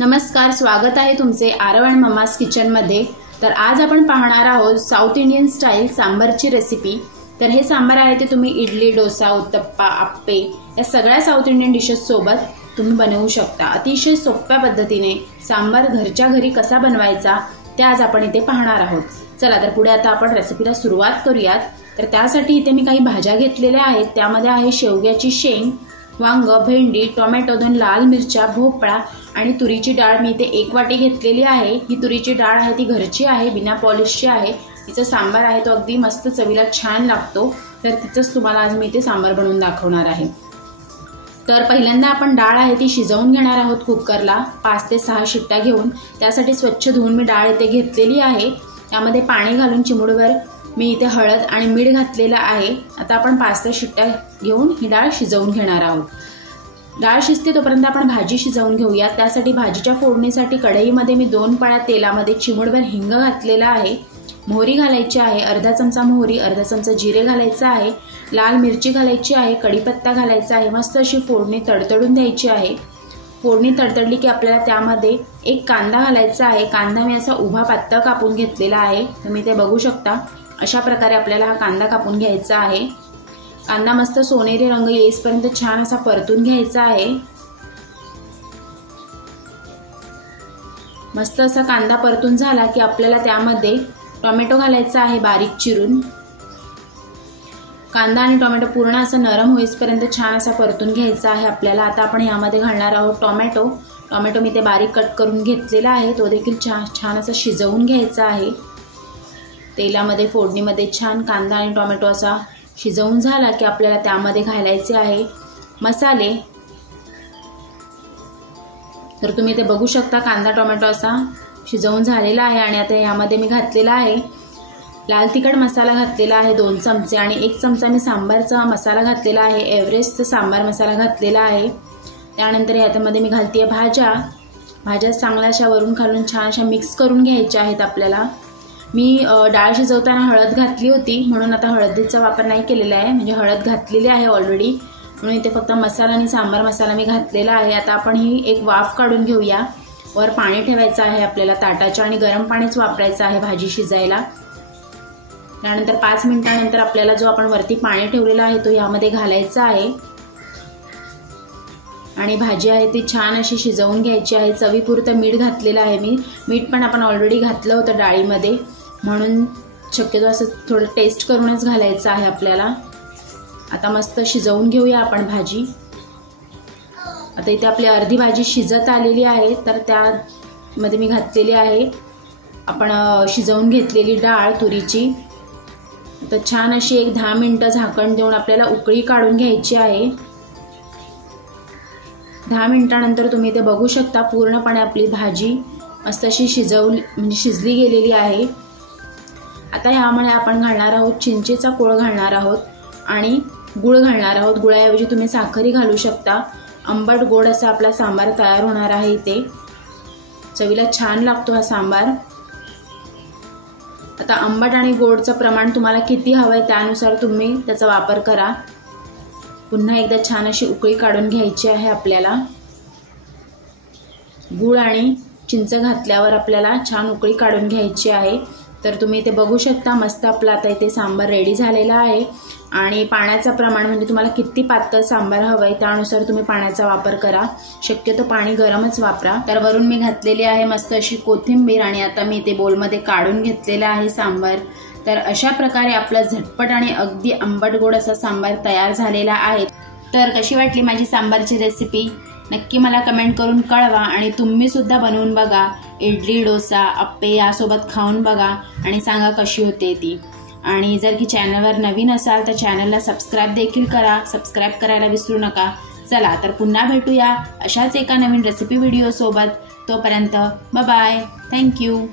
नमस्कार, स्वागत आहे तुमचे आरव आणि मम्मास किचन मध्ये। तर आज आपण पाहणार आहोत साऊथ इंडियन स्टाईल सांबारची रेसिपी। तर हे सांबार आहे ते तुम्ही इडली, डोसा, उत्तप्पा, आप्पे या सगळ्या साऊथ इंडियन डिशेस सोबत तुम्ही बनवू शकता। अतिशय सोप्या पद्धतीने सांबार घरच्या घरी कसा बनवायचा ते आज आपण इथे पाहणार आहोत। चला तर पुढे आता आपण रेसिपीला सुरुवात करूयात। तर त्यासाठी इथे मी काही भाज्या घेतलेल्या आहेत। त्यामध्ये आहे शेवग्याची शेंग, वांग, भेंडी, टोमॅटो, 2 लाल मिरच्या, भोपळा आणि तुरीची डाळ मी इथे 1 वाटी घेतलेली आहे। ही तुरीची डाळ आहे ती घरची आहे, बिना पॉलिशची आहे। तिचा सांबार आहे तो अगदी मस्त चवीला छान लागतो। तर तिचंच तुम्हाला आज मी इथे सांबार बनवून दाखवणार आहे। तर पहिल्यांदा आपण डाळ आहे ती शिजवून घेणार आहोत कुकरला 5 ते 6 शिट्ट्या घेऊन। त्यासाठी स्वच्छ धुवून मी डाळ इथे घेतलेली आहे। त्यामध्ये पाणी घालून चिमूटभर मी इथे हळद आणि मीठ घातलेलं आहे। आता आपण 5 ते 6 शिट्ट्या घेऊन ही डाळ शिजवून घेणार आहोत। डाळ शिजते तोपर्यंत आपण भाजी शिजवून घेऊया। त्यासाठी भाजीच्या फोडणीसाठी कढईमध्ये मी 2 पळ्या तेलामध्ये चिमूटभर हिंग घातलेला आहे, मोहरी घालायची आहे, अर्धा चमचा मोहरी, अर्धा चमचा जिरे घालायचं आहे, लाल मिरची घालायची आहे, कढीपत्ता घालायचा आहे। मस्त अशी फोडणी तडतडून द्यायची आहे। फोडणी तडतडली की आपल्याला त्यामध्ये 1 कांदा घालायचा आहे। कांदा मी असा उभा पातळ कापून घेतलेला आहे, तुम्ही ते बघू शकता। अशा प्रकारे आपल्याला हा कांदा कापून घ्यायचा आहे। कांदा मस्त सोनेरी रंग येईपर्यंत छान असा परतून घ्यायचा आहे। मस्त असा कांदा परतून झाला की आपल्याला त्यामध्ये टोमॅटो घालायचा आहे बारीक चिरून। कांदा आणि टोमॅटो पूर्ण असा नरम होईपर्यंत छान असा परतून घ्यायचा आहे आपल्याला। आता आपण यामध्ये घालणार आहोत टोमॅटो मी ते बारीक कट करून घेतलेला आहे, तो देखील छान असा शिजवून घ्यायचा आहे। तेलामध्ये फोडणीमध्ये छान कांदा आणि टोमॅटो असा शिजवून झाला की आपल्याला त्यामध्ये घालायचे आहे मसाले। तर तुम्ही ते बघू शकता कांदा टोमॅटो असा शिजवून झालेला आहे। आणि आता यामध्ये मी घातलेला आहे लाल तिखट मसाला घातलेला आहे 2 चमचे आणि 1 चमचा मी सांबारचा मसाला घातलेला आहे, एव्हरेस्टचा सांबार मसाला घातलेला आहे। त्यानंतर यामध्ये मी घालते भाज्या चांगल्या अशा वरून खालून छान अशा मिक्स करून घ्यायच्या आहेत आपल्याला। मी डाळ शिजवताना हळद घातली होती म्हणून आता हळदीचा वापर नाही केलेला आहे, म्हणजे हळद घातलेली आहे ऑलरेडी, म्हणून इथे फक्त मसाला आणि सांबार मसाला मी घातलेला आहे। आता आपण ही एक वाफ काढून घेऊया। वर पाणी ठेवायचं आहे आपल्याला ताटाच्या आणि गरम पाणीच वापरायचं आहे भाजी शिजायला। त्यानंतर 5 मिनिटांनंतर आपल्याला जो आपण वरती पाणी ठेवलेला आहे तो यामध्ये घालायचा आहे आणि भाजी आहे ती छान अशी शिजवून घ्यायची आहे। चवीपुरतं मीठ घातलेलं आहे मी, मीठ पण आपण ऑलरेडी घातलं होतं डाळीमध्ये, म्हणून शक्यतो असं थोडं टेस्ट करूनच घालायचं आहे आपल्याला। आता मस्त शिजवून घेऊया आपण भाजी। आता इथे आपली अर्धी भाजी शिजत आलेली आहे, तर त्यामध्ये मी घातलेली आहे आपण शिजवून घेतलेली डाळ तुरीची। तर छान अशी एक 10 मिनिटं झाकण देऊन आपल्याला उकळी काढून घ्यायची आहे। 10 मिनिटांनंतर तुम्ही ते बघू शकता पूर्णपणे आपली भाजी मस्त अशी शिजली गेलेली आहे। आता यामध्ये आपण घालणार आहोत चिंचेचा कोळ घालणार आहोत आणि गुळ घालणार आहोत। गुळाऐवजी तुम्ही साखरही घालू शकता। आंबट गोड असा आपला सांबार तयार होणार आहे इथे। चवीला छान लागतो हा सांबार। आता आंबट आणि गोडचं प्रमाण तुम्हाला किती हवंय त्यानुसार तुम्ही त्याचा वापर करा। पुन्हा एकदा छान अशी उकळी काढून घ्यायची आहे आपल्याला। गुळ आणि चिंच घातल्यावर आपल्याला छान उकळी काढून घ्यायची आहे। तर तुम्ही इथे बघू शकता मस्त आपला आता इथे सांबार रेडी झालेला आहे। आणि पाण्याचं प्रमाण म्हणजे तुम्हाला किती पातळ सांबार हवंय त्यानुसार तुम्ही पाण्याचा वापर करा, शक्यतो पाणी गरमच वापरा। तर वरून मी घातलेली आहे मस्त अशी कोथिंबीर आणि आता मी इथे बोलमध्ये काढून घेतलेला आहे सांबार। तर अशा प्रकारे आपला झटपट आणि अगदी आंबट गोड असा सांबार तयार झालेला आहे। तर कशी वाटली माझी सांबारची रेसिपी नक्की मला कमेंट करून कळवा आणि तुम्ही सुद्धा बनवून बघा। इडली, डोसा, आप्पे यासोबत खाऊन बघा आणि सांगा कशी होते ती। आणि जर की चॅनलवर नवीन असाल तर चॅनलला सबस्क्राईब देखील करा, सबस्क्राईब करायला विसरू नका। चला तर पुन्हा भेटूया अशाच एका नवीन रेसिपी व्हिडिओ सोबत। तोपर्यंत बाय बाय, थँक्यू।